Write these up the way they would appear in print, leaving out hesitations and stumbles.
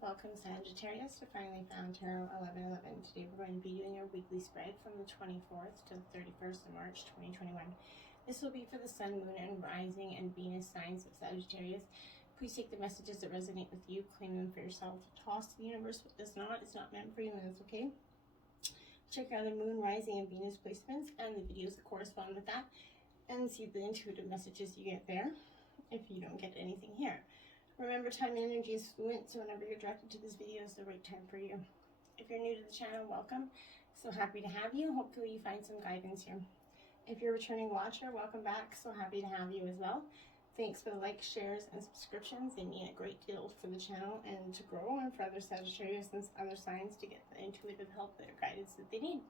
Welcome Sagittarius to Finally Found Tarot 1111. Today we're going to be doing our weekly spread from the 24th to the 31st of March 2021. This will be for the Sun, Moon, and Rising and Venus signs of Sagittarius. Please take the messages that resonate with you, claim them for yourself. Toss to the universe what does not. It's not meant for you and it's okay. Check out the Moon, Rising, and Venus placements and the videos that correspond with that and see the intuitive messages you get there if you don't get anything here. Remember, time and energy is fluent, so whenever you're directed to this video is the right time for you. If you're new to the channel, welcome. So happy to have you. Hopefully you find some guidance here. If you're a returning watcher, welcome back. So happy to have you as well. Thanks for the likes, shares, and subscriptions. They mean a great deal for the channel and to grow, and for other Sagittarius and other signs to get the intuitive help or guidance that they need.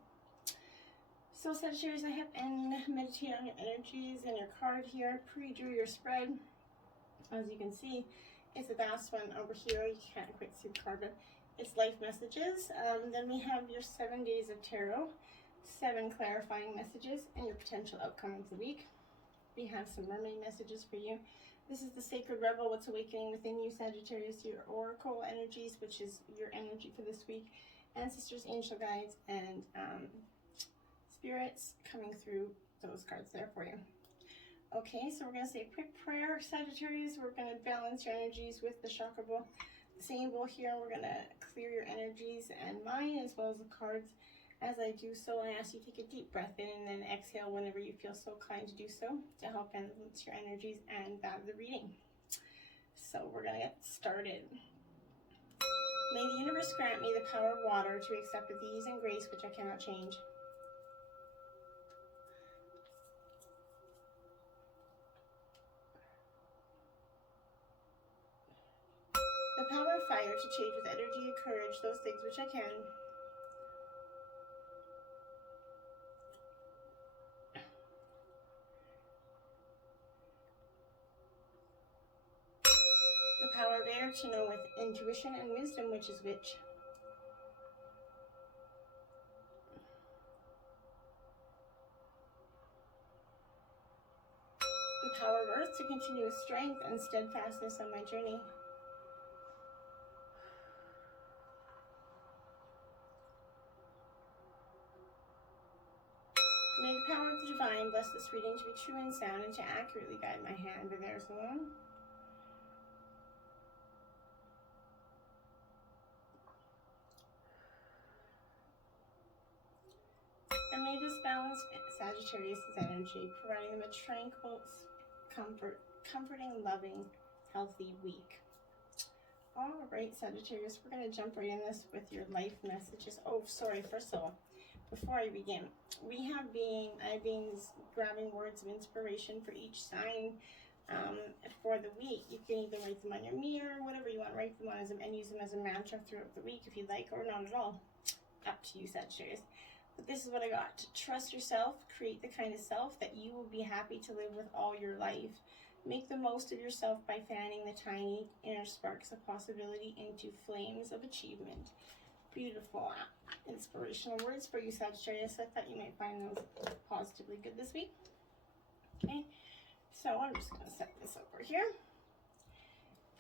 So Sagittarius, I have meditate on your energies and your card here. Pre-drew your spread. As you can see, it's a vast one over here. You can't quite see the card, but it's life messages. Then we have your 7 days of tarot, 7 clarifying messages, and your potential outcome of the week. We have some mermaid messages for you. This is the Sacred Rebel, what's awakening within you, Sagittarius, your oracle energies, which is your energy for this week, ancestors, angel guides, and spirits coming through those cards there for you. Okay, so we're going to say a quick prayer, Sagittarius. We're going to balance your energies with the chakra bowl. The same bowl here, we're going to clear your energies and mine as well as the cards. As I do so, I ask you to take a deep breath in and then exhale whenever you feel so inclined to do so to help balance your energies and that of the reading. So we're going to get started. May the universe grant me the power of water to accept with ease and grace which I cannot change. The power of fire to change with energy and courage those things which I can. The power of air to know with intuition and wisdom which is which. The power of earth to continue with strength and steadfastness on my journey. May the power of the divine bless this reading to be true and sound and to accurately guide my hand with theirs alone. And may this balance Sagittarius' energy, providing them a tranquil, comforting, loving, healthy week. All right, Sagittarius, we're going to jump right in this with your life messages. Oh, sorry, first of all, before I begin, I've been grabbing words of inspiration for each sign for the week. You can either write them on your mirror, whatever you want to write them on, and use them as a mantra throughout the week if you like, or not at all. Up to you, Sagittarius. But this is what I got. Trust yourself, create the kind of self that you will be happy to live with all your life. Make the most of yourself by fanning the tiny inner sparks of possibility into flames of achievement. Beautiful inspirational words for you, Sagittarius. I thought you might find those positively good this week. Okay, so I'm just going to set this over here.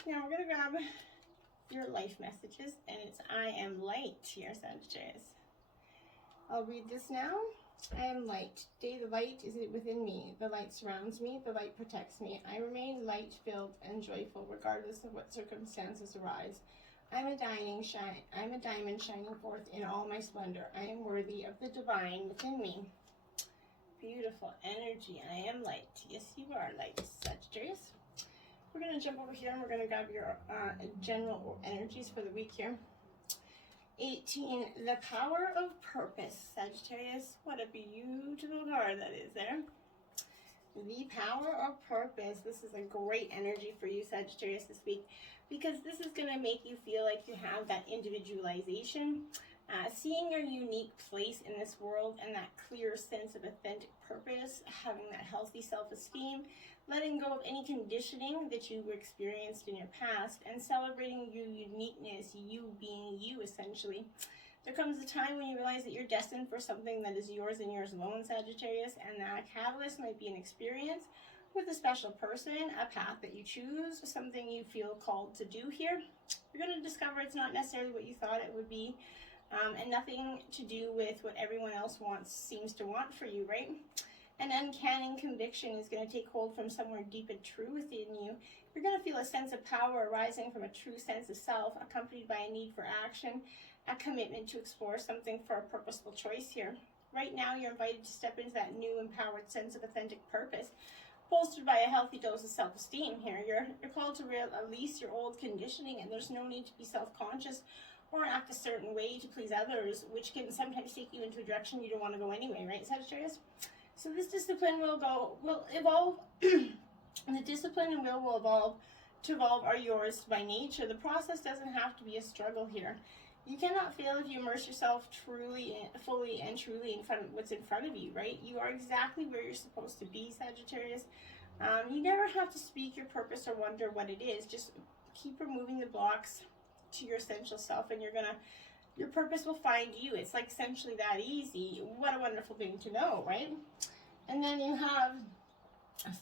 Now we're going to grab your life messages, and it's I am light here, Sagittarius. I'll read this now. I am light. Today the light is within me. The light surrounds me. The light protects me. I remain light-filled and joyful regardless of what circumstances arise. I'm a diamond shining forth in all my splendor. I am worthy of the divine within me. Beautiful energy. I am light. Yes, you are light, Sagittarius. We're going to jump over here and we're going to grab your general energies for the week here. 18, the power of purpose, Sagittarius. What a beautiful card that is there. The power of purpose. This is a great energy for you, Sagittarius, this week, because this is going to make you feel like you have that individualization, seeing your unique place in this world and that clear sense of authentic purpose, having that healthy self-esteem, letting go of any conditioning that you experienced in your past, and celebrating your uniqueness, you being you, essentially. There comes a time when you realize that you're destined for something that is yours and yours alone, Sagittarius, and that catalyst might be an experience, with a special person, a path that you choose, something you feel called to do here. You're going to discover it's not necessarily what you thought it would be, and nothing to do with what everyone else seems to want for you, right? An uncanny conviction is going to take hold from somewhere deep and true within you. You're going to feel a sense of power arising from a true sense of self, accompanied by a need for action, a commitment to explore something for a purposeful choice here. Right now, you're invited to step into that new empowered sense of authentic purpose, bolstered by a healthy dose of self-esteem here. You're called to release your old conditioning, and there's no need to be self-conscious or act a certain way to please others, which can sometimes take you into a direction you don't want to go anyway, right, Sagittarius? So this discipline will evolve. The discipline and will evolve. To evolve are yours by nature. The process doesn't have to be a struggle here. You cannot fail if you immerse yourself fully and truly in front of what's in front of you, right? You are exactly where you're supposed to be, Sagittarius. You never have to speak your purpose or wonder what it is. Just keep removing the blocks to your essential self, and your purpose will find you. It's like essentially that easy. What a wonderful thing to know, right? And then you have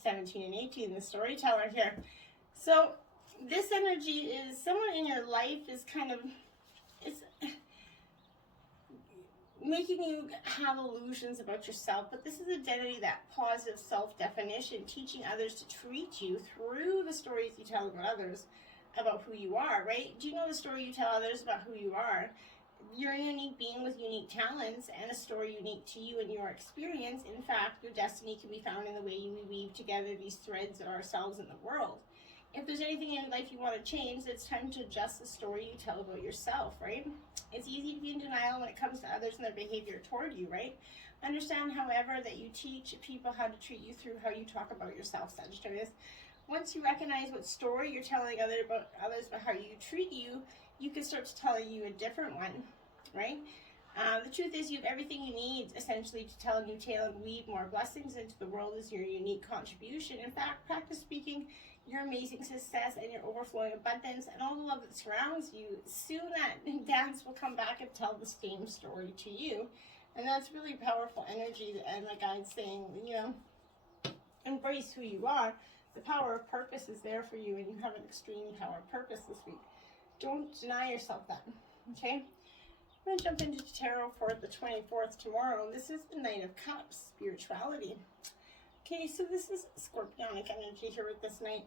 17 and 18, the storyteller here. So this energy is someone in your life is kind of, it's making you have illusions about yourself, but this is identity, that positive self-definition, teaching others to treat you through the stories you tell about others about who you are, right? Do you know the story you tell others about who you are? You're a unique being with unique talents and a story unique to you and your experience. In fact, your destiny can be found in the way you weave together these threads of ourselves in the world. If there's anything in life you want to change, it's time to adjust the story you tell about yourself, right? It's easy to be in denial when it comes to others and their behavior toward you, right? Understand, however, that you teach people how to treat you through how you talk about yourself, Sagittarius. Once you recognize what story you're telling others about how you treat you, you can start to tell you a different one, right? The truth is you have everything you need, essentially, to tell a new tale and weave more blessings into the world as your unique contribution. In fact, practice speaking your amazing success and your overflowing abundance and all the love that surrounds you. Soon that dance will come back and tell the same story to you. And that's really powerful energy, and like I'm saying, embrace who you are. The power of purpose is there for you, and you have an extreme power of purpose this week. Don't deny yourself that, okay? I'm going to jump into tarot for the 24th tomorrow. This is the Knight of Cups, spirituality. Okay, so this is scorpionic energy here with this Knight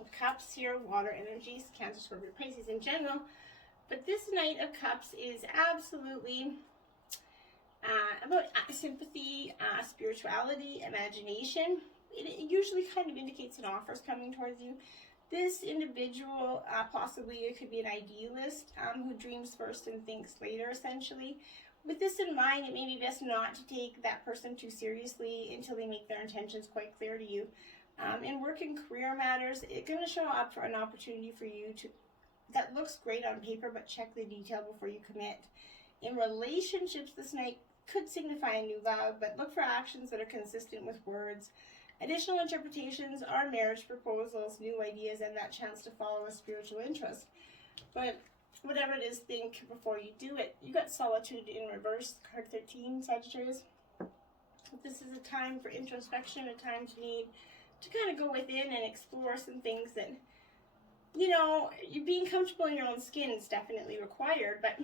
of Cups here, water energies, Cancer, Scorpio, Pisces in general. But this Knight of Cups is absolutely about sympathy, spirituality, imagination. It usually kind of indicates an offer is coming towards you. This individual, possibly it could be an idealist who dreams first and thinks later, essentially. With this in mind, it may be best not to take that person too seriously until they make their intentions quite clear to you. In work and career matters, it's going to show up for an opportunity for you that looks great on paper, but check the detail before you commit. In relationships, this night could signify a new love, but look for actions that are consistent with words. Additional interpretations are marriage proposals, new ideas, and that chance to follow a spiritual interest. But whatever it is, think before you do it. You got solitude in reverse, card 13, Sagittarius. This is a time for introspection, a time to need to kind of go within and explore some things that, you're being comfortable in your own skin is definitely required, but,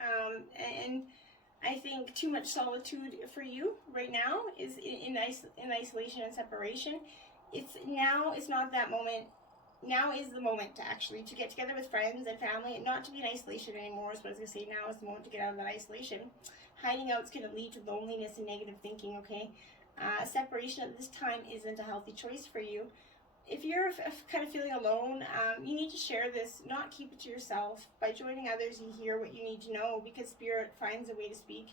and I think too much solitude for you right now is in isolation and separation. It's not that moment. Now is the moment to get together with friends and family and not to be in isolation anymore. So I was going to say, now is the moment to get out of that isolation. Hiding out is going to lead to loneliness and negative thinking, okay? Separation at this time isn't a healthy choice for you. If you're kind of feeling alone, you need to share this, not keep it to yourself. By joining others, you hear what you need to know because Spirit finds a way to speak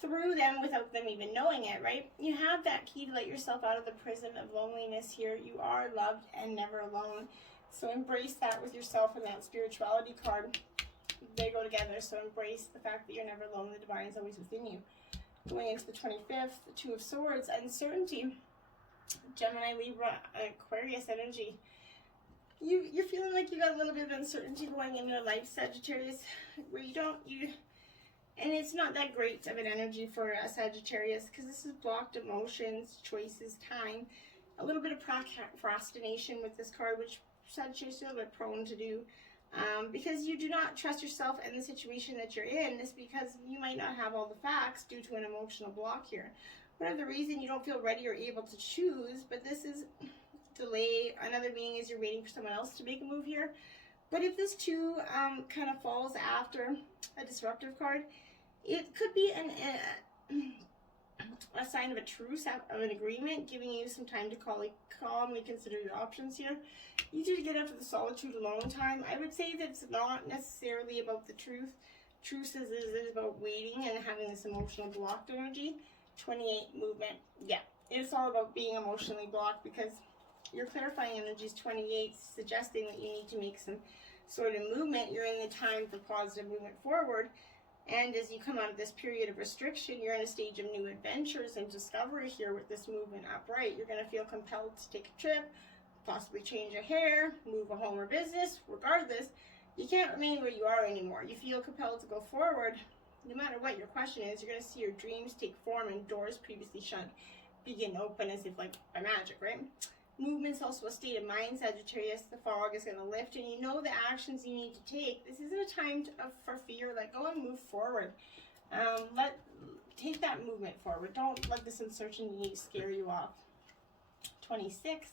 through them without them even knowing it, right? You have that key to let yourself out of the prison of loneliness here. You are loved and never alone. So embrace that with yourself and that spirituality card. They go together, so embrace the fact that you're never alone. The divine is always within you. Going into the 25th, the Two of Swords, uncertainty. Gemini, Libra, Aquarius energy. You're feeling like you got a little bit of uncertainty going in your life, Sagittarius, where and it's not that great of an energy for Sagittarius because this is blocked emotions, choices, time. a little bit of procrastination with this card, which Sagittarius is a little bit prone to do. Because you do not trust yourself in the situation that you're in. It's because you might not have all the facts due to an emotional block here. Whatever the reason, you don't feel ready or able to choose, but this is delay. Another meaning is you're waiting for someone else to make a move here. But if this too kind of falls after a disruptive card, it could be a sign of a truce, of an agreement, giving you some time to calmly consider your options here. You do get out of the solitude alone time. I would say that it's not necessarily about the truth. Truce is about waiting and having this emotional blocked energy. 28 movement. Yeah, it's all about being emotionally blocked because your clarifying energy is 28, suggesting that you need to make some sort of movement. You're in the time for positive movement forward. And as you come out of this period of restriction, you're in a stage of new adventures and discovery here with this movement upright. You're going to feel compelled to take a trip, possibly change your hair, move a home or business. Regardless, you can't remain where you are anymore. You feel compelled to go forward. No matter what your question is, you're going to see your dreams take form and doors previously shut begin to open as if like by magic, right? Movement's also a state of mind, Sagittarius. The fog is going to lift, and you know the actions you need to take. This isn't a time for fear. Let go and move forward. Take that movement forward. Don't let this uncertainty scare you off. 26.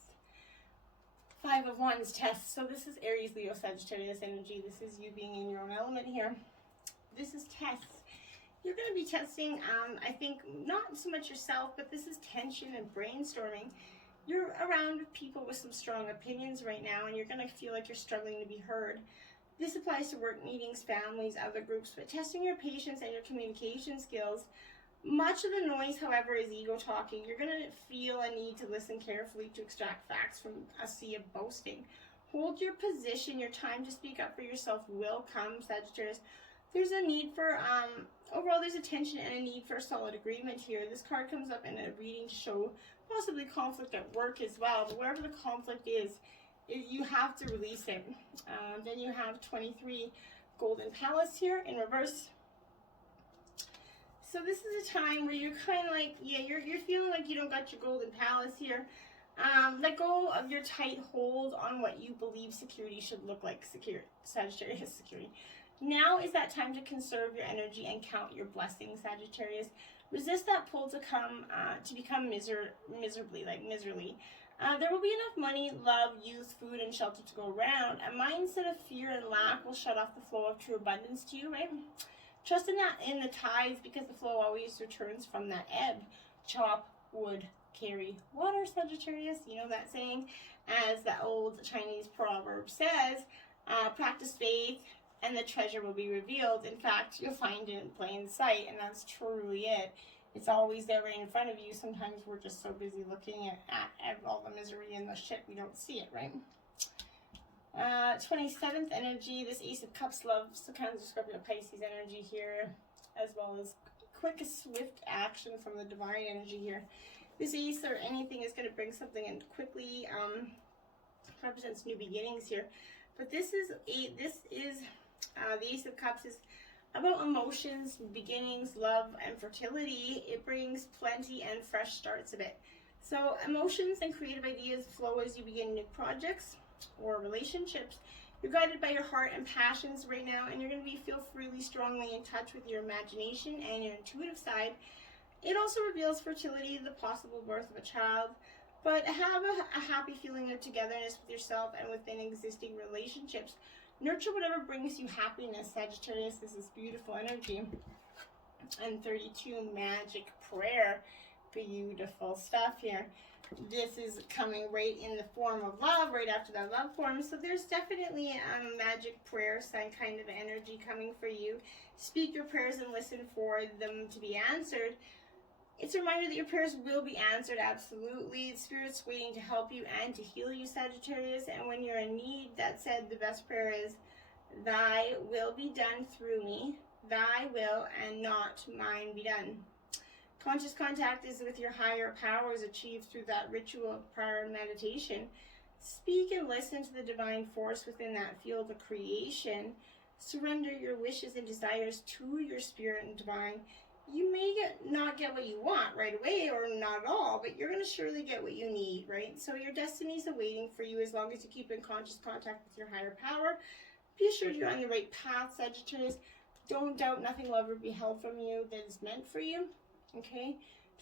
5 of Wands test. So this is Aries, Leo, Sagittarius energy. This is you being in your own element here. This is tests. You're going to be testing, I think, not so much yourself, but this is tension and brainstorming. You're around people with some strong opinions right now, and you're going to feel like you're struggling to be heard. This applies to work meetings, families, other groups, but testing your patience and your communication skills. Much of the noise, however, is ego talking. You're going to feel a need to listen carefully to extract facts from a sea of boasting. Hold your position. Your time to speak up for yourself will come, Sagittarius. There's a need for, overall, there's a tension and a need for a solid agreement here. This card comes up in a reading to show possibly conflict at work as well, but wherever the conflict is you have to release it. Then you have 23 Golden Palace here in reverse. So this is a time where you're kind of like, yeah, you're feeling like you don't got your Golden Palace here. Let go of your tight hold on what you believe security should look like. Sagittarius security. Now is that time to conserve your energy and count your blessings, Sagittarius. Resist that pull to become miserly. There will be enough money, love, youth, food, and shelter to go around. A mindset of fear and lack will shut off the flow of true abundance to you, right? Trust in the tides, because the flow always returns from that ebb. Chop wood, carry water, Sagittarius. You know that saying? As the old Chinese proverb says, practice faith and the treasure will be revealed. In fact, you'll find it in plain sight, and that's truly it. It's always there right in front of you. Sometimes we're just so busy looking at all the misery and the shit, we don't see it, right? 27th energy, this Ace of Cups loves to kind of Scorpio Pisces energy here, as well as quick, swift action from the divine energy here. This Ace or anything is going to bring something in quickly, represents new beginnings here. But the Ace of Cups is about emotions, beginnings, love, and fertility. It brings plenty and fresh starts a bit. So emotions and creative ideas flow as you begin new projects or relationships. You're guided by your heart and passions right now, and you're going to feel really strongly in touch with your imagination and your intuitive side. It also reveals fertility, the possible birth of a child, but have a happy feeling of togetherness with yourself and within existing relationships. Nurture whatever brings you happiness, Sagittarius. This is beautiful energy. And 32, magic prayer. Beautiful stuff here. This is coming right in the form of love, right after that love form. So there's definitely a magic prayer sign kind of energy coming for you. Speak your prayers and listen for them to be answered. It's a reminder that your prayers will be answered, absolutely. Spirit's waiting to help you and to heal you, Sagittarius. And when you're in need, that said, the best prayer is, thy will be done through me. Thy will and not mine be done. Conscious contact is with your higher powers achieved through that ritual of prayer and meditation. Speak and listen to the divine force within that field of creation. Surrender your wishes and desires to your spirit and divine. you may not get what you want right away or not at all, but you're going to surely get what you need, right? So your destiny is awaiting for you as long as you keep in conscious contact with your higher power. Be assured you're on the right path, Sagittarius. Don't doubt nothing will ever be held from you that is meant for you, okay?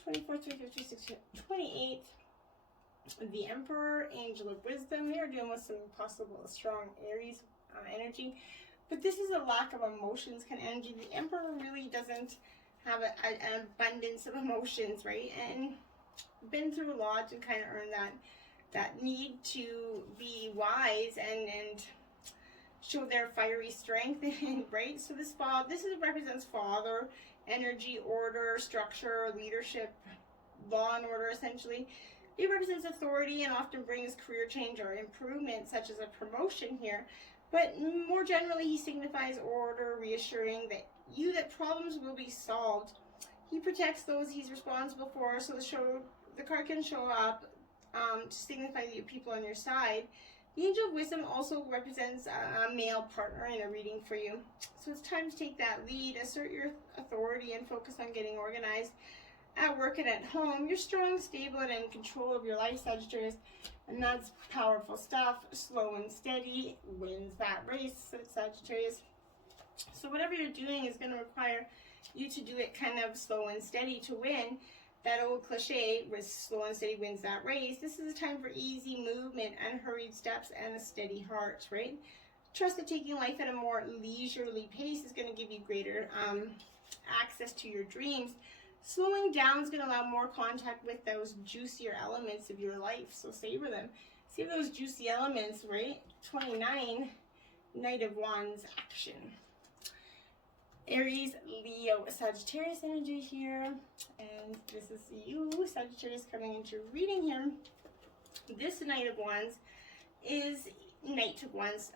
24th, 25th, 26th, 28th. The Emperor, Angel of Wisdom. We are dealing with some possible strong Aries energy, but this is a lack of emotions kind of energy. The Emperor really doesn't have an abundance of emotions, right? And been through a lot and kind of earned that need to be wise and show their fiery strength, right? So this represents father energy, order, structure, leadership, law and order, essentially. It represents authority and often brings career change or improvement, such as a promotion here. But more generally, he signifies order, reassuring that problems will be solved. He protects those he's responsible for, so the card can show up to signify the people on your side. The Angel of Wisdom also represents a male partner in a reading for you. So it's time to take that lead, assert your authority, and focus on getting organized. At work and at home, you're strong, stable, and in control of your life, Sagittarius, and that's powerful stuff. Slow and steady wins that race, Sagittarius. So whatever you're doing is going to require you to do it kind of slow and steady to win. That old cliche with slow and steady wins that race. This is a time for easy movement, unhurried steps, and a steady heart, right? Trust that taking life at a more leisurely pace is going to give you greater access to your dreams. Slowing down is going to allow more contact with those juicier elements of your life, so savor them. Savor those juicy elements, right? 29, Knight of Wands action. Aries, Leo, Sagittarius energy here, and this is you, Sagittarius, coming into your reading here. This Knight of Wands is Knight of Wands.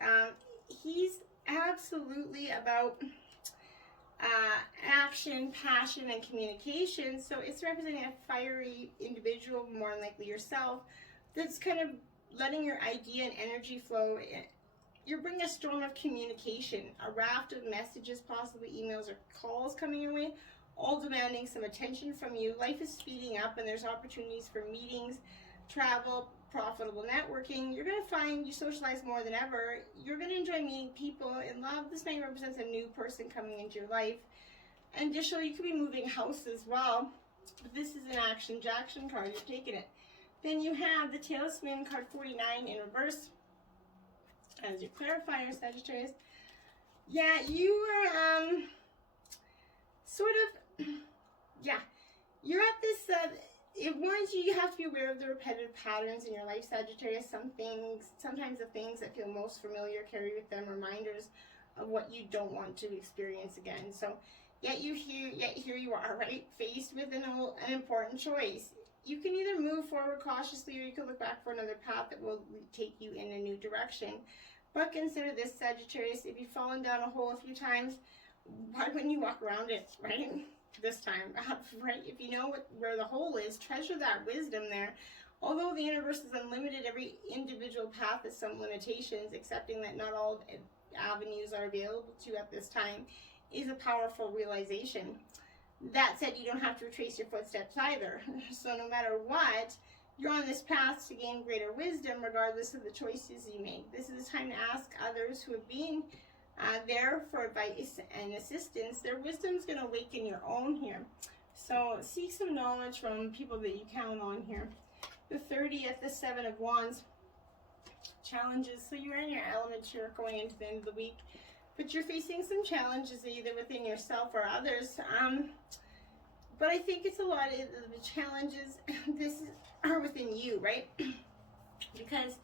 He's absolutely about action, passion, and communication. So it's representing a fiery individual, more than likely yourself, that's kind of letting your idea and energy flow. You're bringing a storm of communication, a raft of messages, possibly emails or calls coming your way, all demanding some attention from you. Life is speeding up and there's opportunities for meetings, travel, profitable networking. You're going to find you socialize more than ever. You're going to enjoy meeting people in love. This night represents a new person coming into your life. And additionally, you could be moving house as well. But this is an action Jackson card. You're taking it. Then you have the Tailspin card 49 in reverse as your clarifier, Sagittarius. Yeah, you are you're at this it warns you have to be aware of the repetitive patterns in your life, Sagittarius. Sometimes the things that feel most familiar carry with them reminders of what you don't want to experience again. So yet here you are, right, faced with an important choice. You can either move forward cautiously or you can look back for another path that will take you in a new direction. But consider this, Sagittarius, if you've fallen down a hole a few times, why wouldn't you walk around it, right? This time, right? If you know where the hole is, treasure that wisdom there. Although the universe is unlimited, every individual path has some limitations. Accepting that not all avenues are available to you at this time is a powerful realization. That said, you don't have to retrace your footsteps either. So no matter what, you're on this path to gain greater wisdom regardless of the choices you make. This is a time to ask others who have been there for advice and assistance. Their wisdom is going to awaken your own here. So seek some knowledge from people that you count on here. The 30th, the 7 of Wands, challenges. So you're in your element here going into the end of the week, but you're facing some challenges either within yourself or others. But I think it's a lot of the challenges are within you, right? Because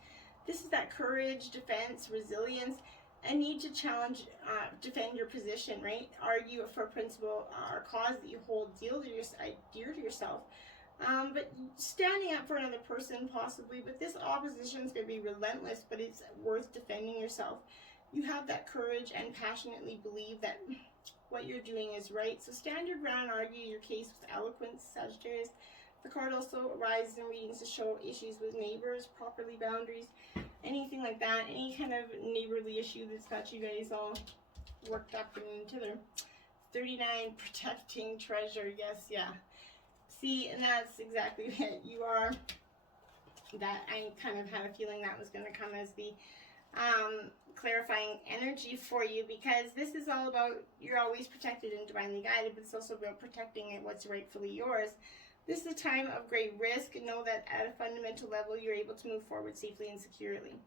this is that courage, defense, resilience, and need to challenge, defend your position, right? Argue for a principle or cause that you hold dear to yourself. But standing up for another person possibly, but this opposition is going to be relentless, but it's worth defending yourself. You have that courage and passionately believe that what you're doing is right. So stand your ground, argue your case with eloquence, Sagittarius. The card also arises in readings to show issues with neighbors, properly boundaries, anything like that, any kind of neighborly issue that's got you guys all worked up and into there. 39, protecting treasure. Yes, yeah. See, and that's exactly it. You are that. I kind of had a feeling that was going to come as the clarifying energy for you, because this is all about, you're always protected and divinely guided, but it's also about protecting what's rightfully yours. This is a time of great risk. Know that at a fundamental level, you're able to move forward safely and securely.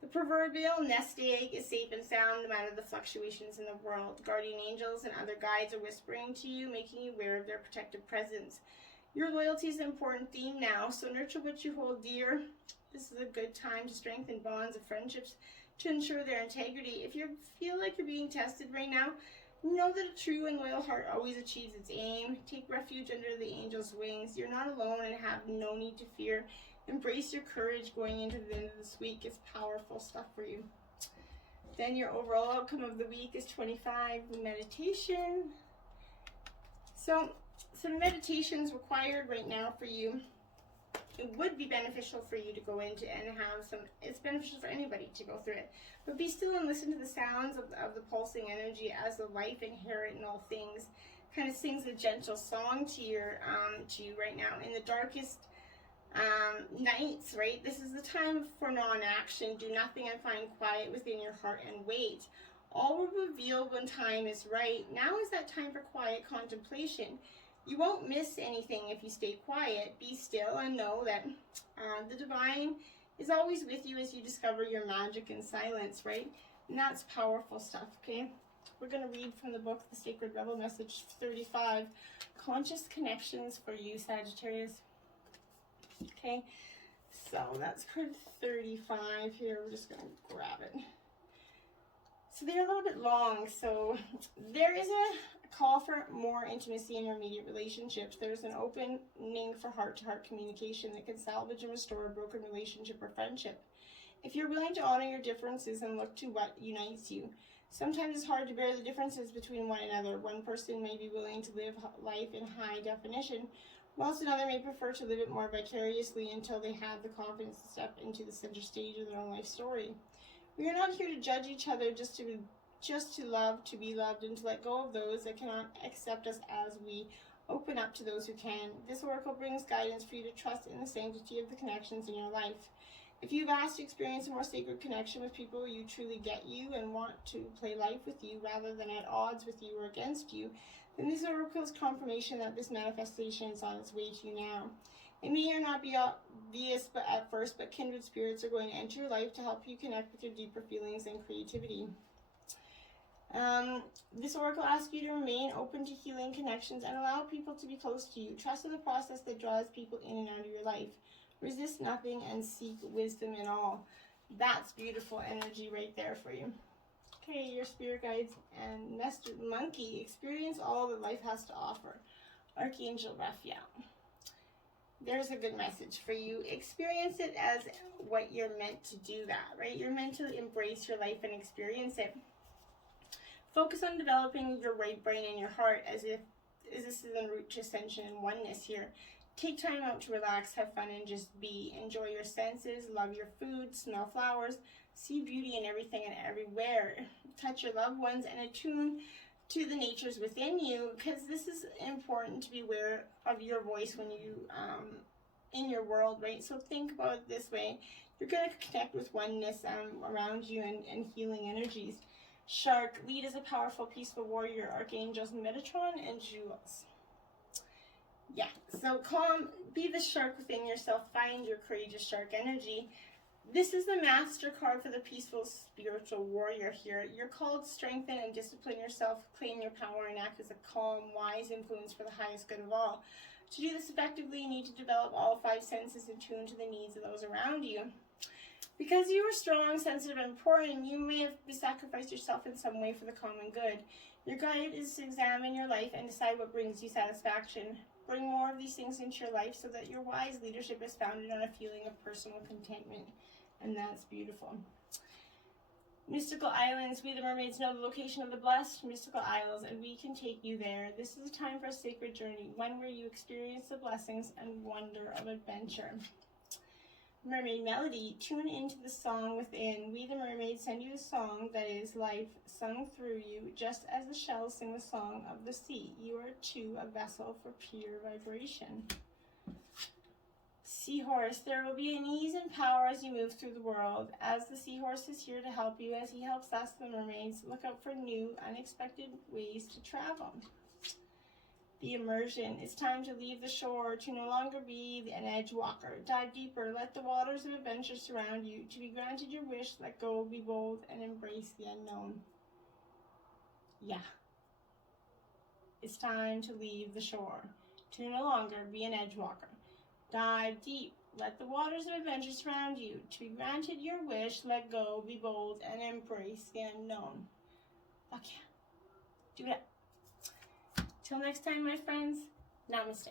The proverbial nest egg is safe and sound no matter the fluctuations in the world. Guardian angels and other guides are whispering to you, making you aware of their protective presence. Your loyalty is an important theme now, so nurture what you hold dear. This is a good time to strengthen bonds of friendships to ensure their integrity. If you feel like you're being tested right now, know that a true and loyal heart always achieves its aim. Take refuge under the angel's wings. You're not alone and have no need to fear. Embrace your courage going into the end of this week. It's powerful stuff for you. Then your overall outcome of the week is 25, meditation. So some meditations required right now for you. It would be beneficial for you to go into and have some, it's beneficial for anybody to go through it. But be still and listen to the sounds of the pulsing energy as the life inherent in all things kind of sings a gentle song to you right now. In the darkest nights, right? This is the time for non-action. Do nothing and find quiet within your heart and wait. All will reveal when time is right. Now is that time for quiet contemplation. You won't miss anything if you stay quiet. Be still and know that the divine is always with you as you discover your magic in silence, right? And that's powerful stuff, okay? We're going to read from the book, The Sacred Rebel, message 35, Conscious Connections for you, Sagittarius. Okay, so that's card 35 here. We're just going to grab it. So they're a little bit long. So there is a call for more intimacy in your immediate relationships. There's an opening for heart-to-heart communication that can salvage and restore a broken relationship or friendship. If you're willing to honor your differences and look to what unites you. Sometimes it's hard to bear the differences between one another. One person may be willing to live life in high definition, whilst another may prefer to live it more vicariously until they have the confidence to step into the center stage of their own life story. We are not here to judge each other, just to love, to be loved, and to let go of those that cannot accept us as we open up to those who can. This oracle brings guidance for you to trust in the sanctity of the connections in your life. If you've asked to experience a more sacred connection with people who truly get you and want to play life with you rather than at odds with you or against you, then this oracle is confirmation that this manifestation is on its way to you now. It may or not be obvious at first, but kindred spirits are going to enter your life to help you connect with your deeper feelings and creativity. This oracle asks you to remain open to healing connections and allow people to be close to you. Trust in the process that draws people in and out of your life. Resist nothing and seek wisdom in all. That's beautiful energy right there for you. Okay, your spirit guides and Master Monkey, experience all that life has to offer. Archangel Raphael. There's a good message for you. Experience it as what you're meant to do that, right? You're meant to embrace your life and experience it. Focus on developing your right brain and your heart as this is en route to ascension and oneness here. Take time out to relax, have fun, and just be. Enjoy your senses, love your food, smell flowers, see beauty in everything and everywhere. Touch your loved ones and attune to the natures within you, because this is important to be aware of your voice when you, in your world, right? So think about it this way. You're going to connect with oneness around you and healing energies. Shark, lead as a powerful, peaceful warrior. Archangels Metatron and Jewels. Yeah, so calm, be the shark within yourself, find your courageous shark energy. This is the master card for the peaceful spiritual warrior here. You're called to strengthen and discipline yourself, claim your power, and act as a calm, wise influence for the highest good of all. To do this effectively, you need to develop all 5 senses in tune to the needs of those around you. Because you are strong, sensitive, and important, you may have sacrificed yourself in some way for the common good. Your guide is to examine your life and decide what brings you satisfaction. Bring more of these things into your life so that your wise leadership is founded on a feeling of personal contentment. And that's beautiful. Mystical Islands. We the mermaids know the location of the blessed mystical isles, and we can take you there. This is a time for a sacred journey, one where you experience the blessings and wonder of adventure. Mermaid melody, tune into the song within. We the mermaids send you a song that is life sung through you, just as the shells sing the song of the sea. You are too a vessel for pure vibration. Seahorse, there will be an ease and power as you move through the world. As the seahorse is here to help you, as he helps us, the mermaids, look out for new, unexpected ways to travel. The immersion. It's time to leave the shore, to no longer be an edge walker. Dive deeper. Let the waters of adventure surround you. To be granted your wish, let go, be bold, and embrace the unknown. Yeah. It's time to leave the shore, to no longer be an edge walker. Dive deep. Let the waters of adventure surround you. To be granted your wish, let go, be bold, and embrace the unknown. Fuck yeah. Do it. Till next time, my friends, namaste.